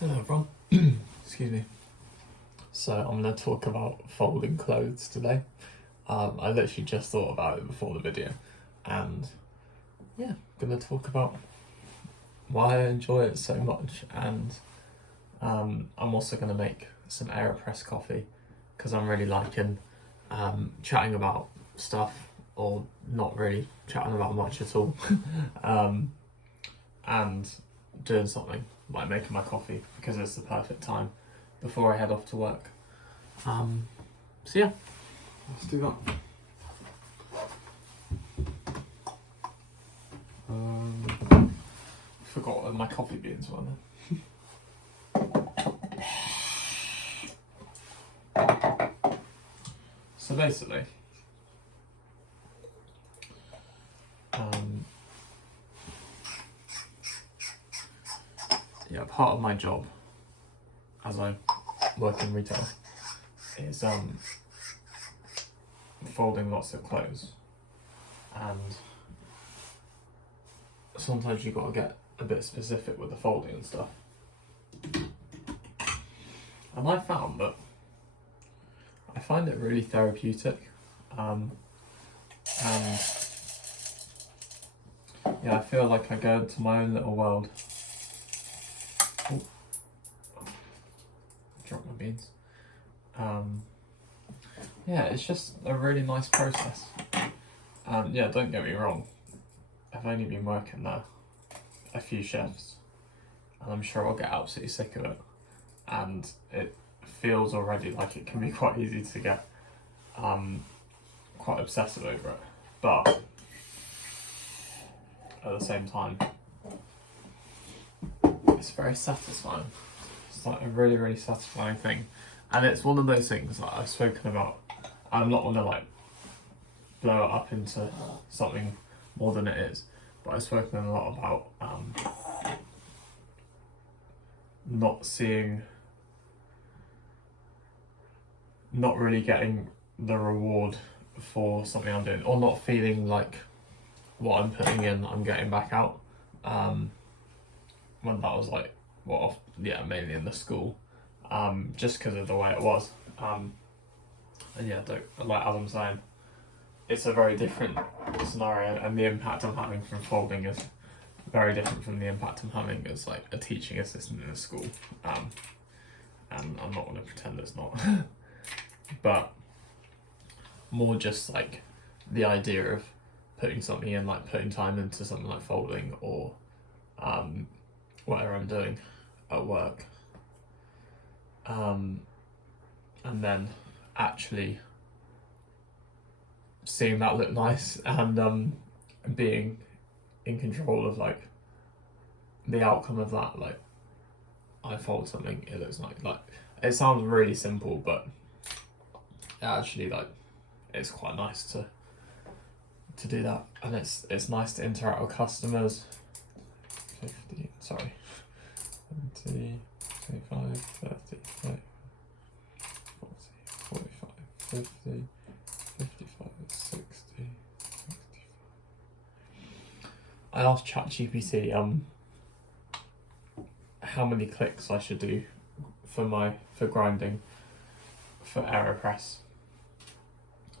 Hello everyone. Excuse me. So I'm going to talk about folding clothes today. I literally just thought about it before the video, and yeah, I'm going to talk about why I enjoy it so much, and I'm also going to make some AeroPress coffee because I'm really liking chatting about stuff, or not really chatting about much at all, and doing something like making my coffee because it's the perfect time before I head off to work. So yeah, let's do that. Forgot my coffee beans were there. So basically, yeah, part of my job as I work in retail is folding lots of clothes, and sometimes you've got to get a bit specific with the folding and stuff. And I found that I find it really therapeutic, and yeah, I feel like I go into my own little world. Oh, drop my beans. Yeah, it's just a really nice process. Yeah, don't get me wrong, I've only been working there a few shifts, and I'm sure I'll get absolutely sick of it, and it feels already like it can be quite easy to get quite obsessive over it, but at the same time it's very satisfying. It's like a really, really satisfying thing, and it's one of those things that I've spoken about. I'm not going to like blow it up into something more than it is, but I've spoken a lot about not really getting the reward for something I'm doing, or not feeling like what I'm putting in I'm getting back out. When that was like, well, yeah, mainly in the school, just because of the way it was. And yeah, like as I'm saying, it's a very different scenario, and the impact I'm having from folding is very different from the impact I'm having as like a teaching assistant in a school. And I'm not going to pretend it's not, but more just like the idea of putting something in, like putting time into something like folding, or whatever I'm doing at work, and then actually seeing that look nice, and being in control of like the outcome of that. Like, I fold something, it looks like it sounds really simple, but actually like it's quite nice to do that, and it's nice to interact with customers. 20, 25, 30, 40, 45, 50, 55, 60, 65. I asked ChatGPT how many clicks I should do for grinding for AeroPress.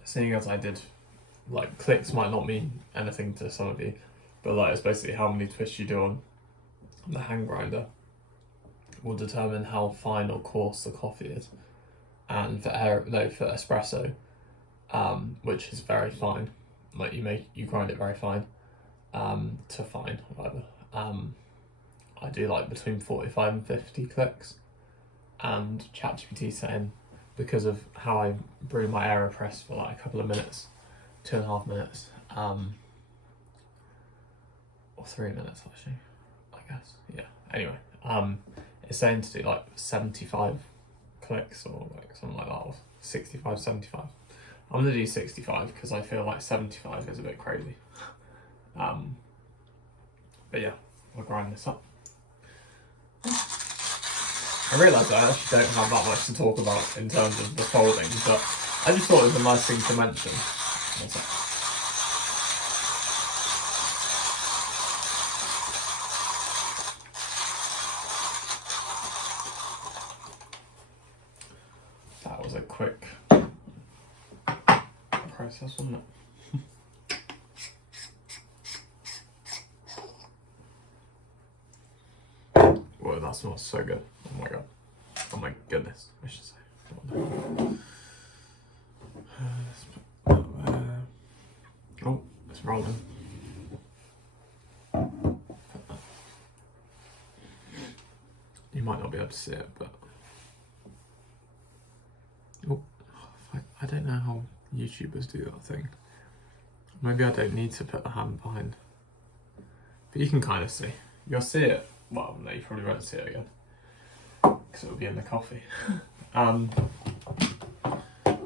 Seeing as I did, like, clicks might not mean anything to some of you, but like it's basically how many twists you do on the hand grinder will determine how fine or coarse the coffee is. And for espresso, which is very fine, like you grind it very fine, to fine, whatever. I do like between 45 and 50 clicks, and ChatGPT saying because of how I brew my AeroPress for like a couple of minutes, 2.5 minutes, or 3 minutes actually, I guess. Yeah. Anyway, it's saying to do like 75 clicks or like something like that, or 65, 75. I'm gonna do 65 because I feel like 75 is a bit crazy. But yeah, we'll grind this up. I realise I actually don't have that much to talk about in terms of the folding, but I just thought it was a nice thing to mention. quick process, wasn't it? Whoa, that smells so good. Oh my god. Oh my goodness, I should say. Oh, it's rolling. You might not be able to see it, but oh, I don't know how YouTubers do that thing. Maybe I don't need to put the hand behind, but you can kind of see. You'll see it. Well, no, you probably won't see it again because it will be in the coffee. But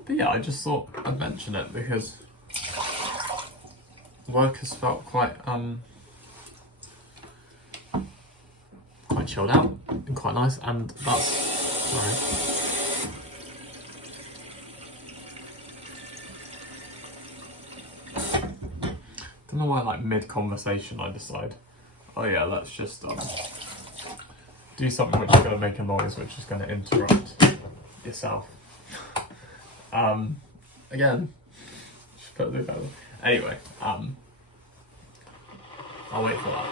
yeah, I just thought I'd mention it because work has felt quite chilled out and quite nice, and that's sorry. Don't know why, like mid conversation, I decide, oh yeah, let's just do something which is going to make a noise, which is going to interrupt yourself. Again, just put it together. Anyway, I'll wait for that.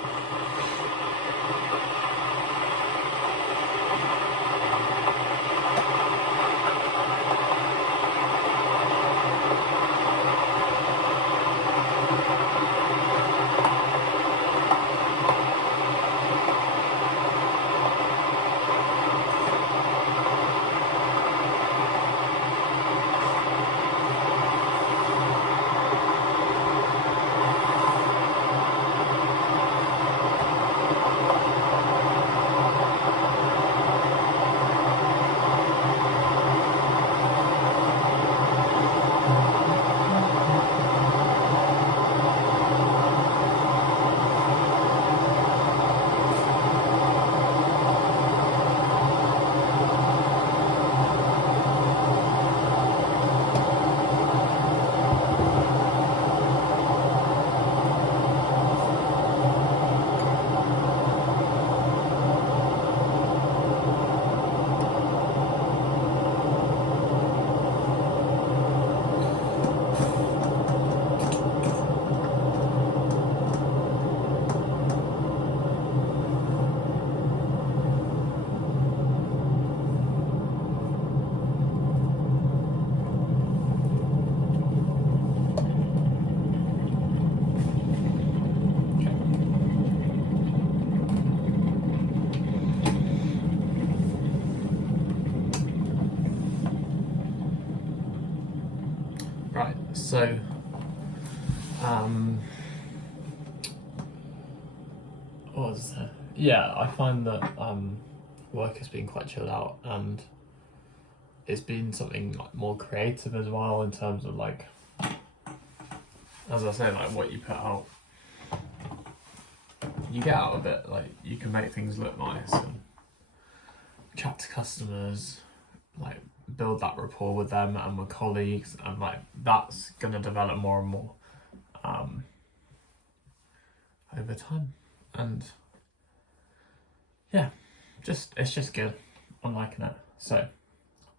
Right, so what was that? Yeah, I find that work has been quite chilled out, and it's been something like more creative as well in terms of like, as I say, like what you put out, you get out of it. Like you can make things look nice and chat to customers, like build that rapport with them and with colleagues, and like that's gonna develop more and more over time. And yeah, it's just good. I'm liking it. So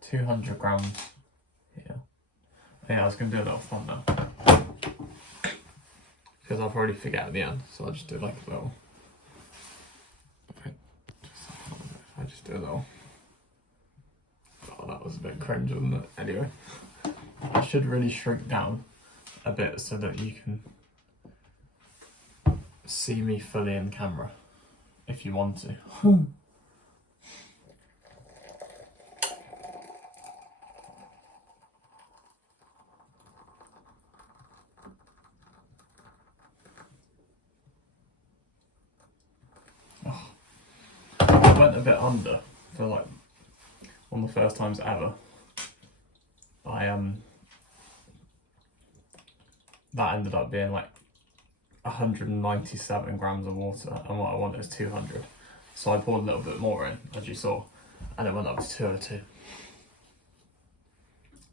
200 grams here. Yeah, I was gonna do a little fun now because I'll probably forget at the end, so I'll just do like a little. I just do a little. Oh, that was a bit cringe, wasn't it? Anyway, I should really shrink down a bit so that you can see me fully in camera if you want to. I went a bit under for like one of the first times ever. That ended up being like 197 grams of water, and what I want is 200. So I poured a little bit more in, as you saw, and it went up to 202.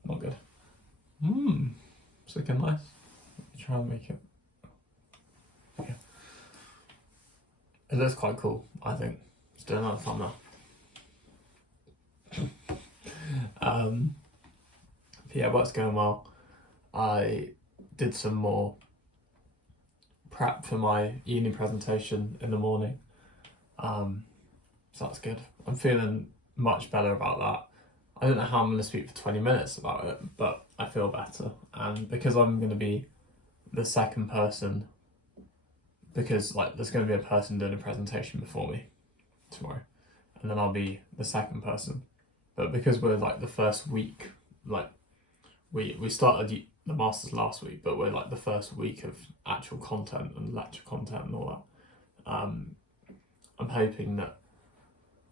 Not good. It's looking nice. Try and make it. Yeah. It looks quite cool, I think. Let's do another thumbnail. yeah, work's going well. I did some more prep for my uni presentation in the morning, so that's good. I'm feeling much better about that. I don't know how I'm going to speak for 20 minutes about it, but I feel better. And because I'm going to be the second person, because like there's going to be a person doing a presentation before me tomorrow, and then I'll be the second person. But because we're like the first week, like we started the masters last week, but we're like the first week of actual content and lecture content and all that. I'm hoping that,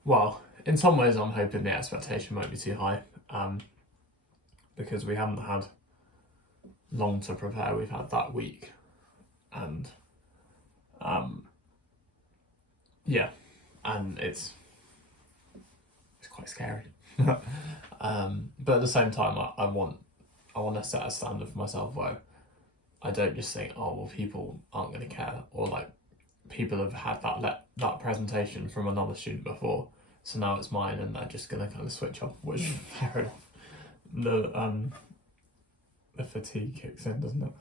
well, in some ways I'm hoping the expectation won't be too high, because we haven't had long to prepare. We've had that week, and yeah, and it's quite scary. But at the same time, I want to set a standard for myself where I don't just think, oh well, people aren't going to care, or like people have had that presentation from another student before, so now it's mine, and they're just going to kind of switch off. Which fair enough. The fatigue kicks in, doesn't it?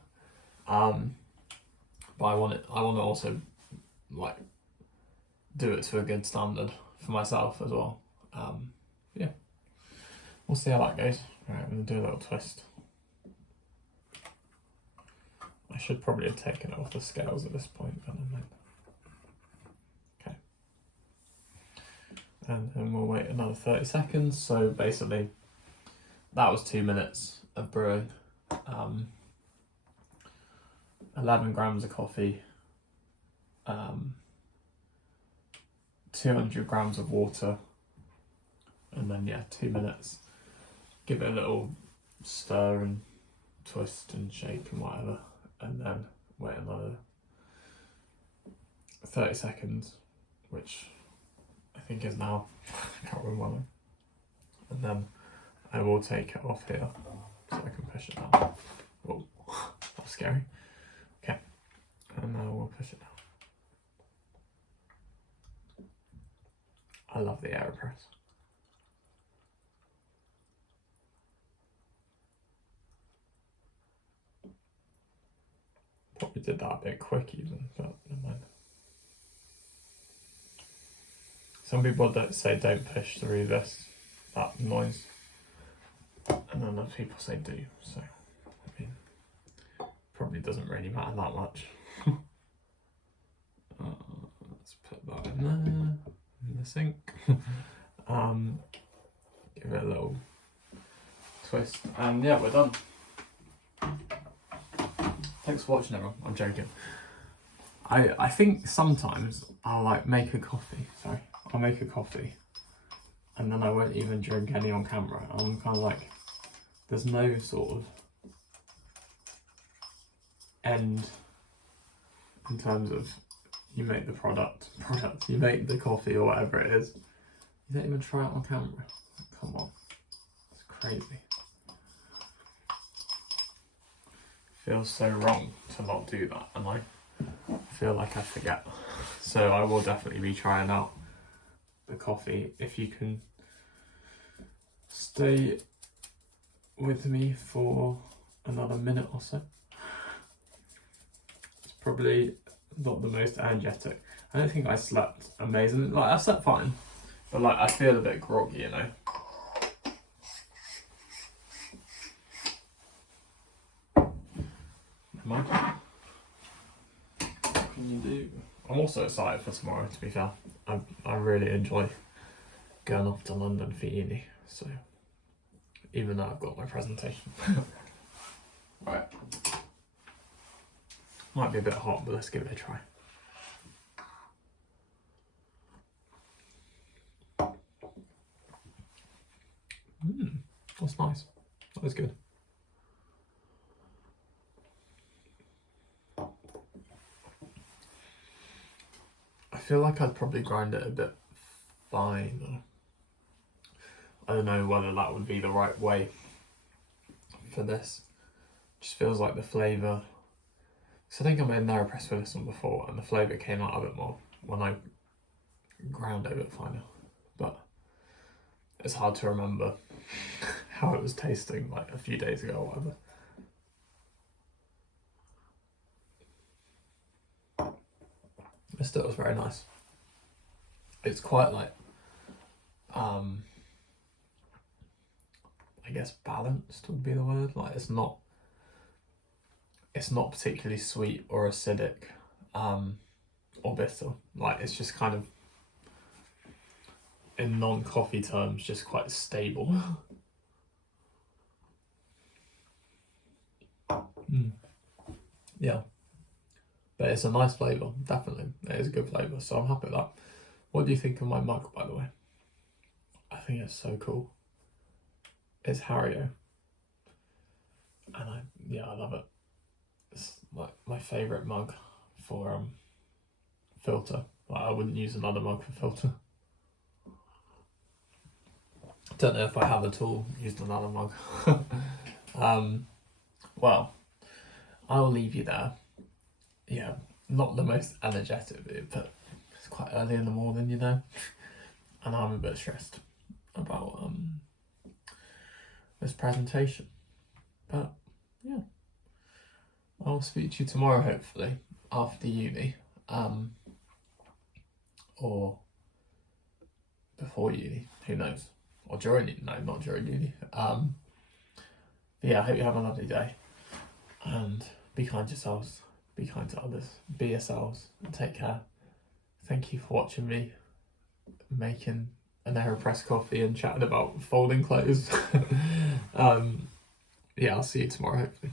But I want to also like do it to a good standard for myself as well. Yeah, we'll see how that goes. Right, I'm gonna do a little twist. I should probably have taken it off the scales at this point, but never mind. Okay. And then we'll wait another 30 seconds. So basically, that was 2 minutes of brewing. 11 grams of coffee, 200 grams of water, and then 2 minutes. Give it a little stir and twist and shake and whatever, and then wait another 30 seconds, which I think is now. I can't remember when. And then I will take it off here so I can push it down. Oh, that's scary. Okay, and now we'll push it down. I love the AeroPress. Probably did that a bit quick even, but never mind. Some people say don't push through that noise, and then other people say do, so I mean, probably doesn't really matter that much. Let's put that in there, in the sink. Give it a little twist, and yeah, we're done. Thanks for watching, everyone. I'm joking. I think sometimes I'll like make a coffee. Sorry, I'll make a coffee, and then I won't even drink any on camera. I'm kind of like, there's no sort of end in terms of you make the product, you make the coffee or whatever it is. You don't even try it on camera. Come on, it's crazy. Feels so wrong to not do that, and I feel like I forget. So I will definitely be trying out the coffee. If you can stay with me for another minute or so. It's probably not the most energetic. I don't think I slept amazing. Like, I slept fine, but like I feel a bit groggy, you know. What can you do? I'm also excited for tomorrow, to be fair. I really enjoy going off to London for uni, so even though I've got my presentation. Right. Might be a bit hot, but let's give it a try. That's nice. That was good. I feel like I'd probably grind it a bit finer. I don't know whether that would be the right way for this. Just feels like the flavour. So I think I made an AeroPress for this one before, and the flavour came out a bit more when I ground it a bit finer. But it's hard to remember how it was tasting like a few days ago or whatever. It still was very nice. It's quite like, I guess balanced would be the word. Like it's not particularly sweet or acidic, or bitter. Like it's just kind of, in non-coffee terms, just quite stable. Yeah, but it's a nice flavour, definitely. It is a good flavour, so I'm happy with that. What do you think of my mug, by the way? I think it's so cool. It's Hario, and I love it. It's like my favourite mug for filter. Like I wouldn't use another mug for filter. Don't know if I have at all used another mug. Well, I'll leave you there. Yeah, not the most energetic, but it's quite early in the morning, you know, and I'm a bit stressed about this presentation. But yeah, I'll speak to you tomorrow, hopefully after uni, or before uni. Who knows? Or during uni? No, not during uni. But yeah, I hope you have a lovely day, and be kind to yourselves, be kind to others, be yourselves, and take care. Thank you for watching me making an AeroPress coffee and chatting about folding clothes. Yeah, I'll see you tomorrow, hopefully.